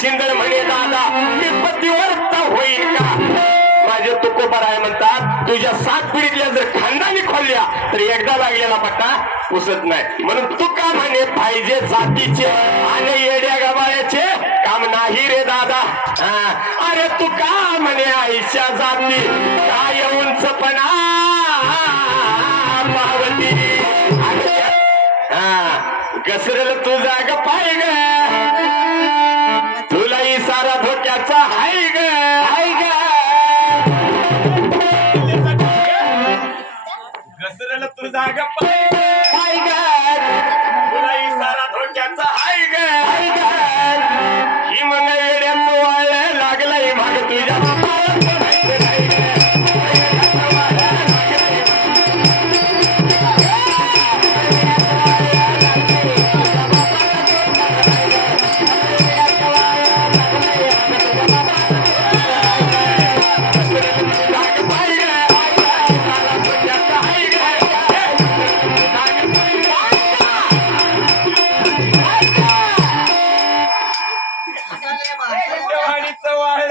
शिंदे म्हणे दादा मी पतिवर्ता होईल का? माझे तुकोबराय आहे म्हणतात तुझ्या सात पिढीतल्या जर खांदानी खोलल्या तर एकदा लागलेला पट्टा पुसत नाही. म्हणून तुका म्हणे पाहिजे जातीचे आणि येड्या गबाळ्याचे काम नाही रे दादा. हा. अरे तुका म्हणे आईच्या जाती काय उंचपणा पावती. हा. घसरल तुझा ग पाय ग. Cause I got fire. I got. மடித்த வாழ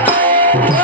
Yeah.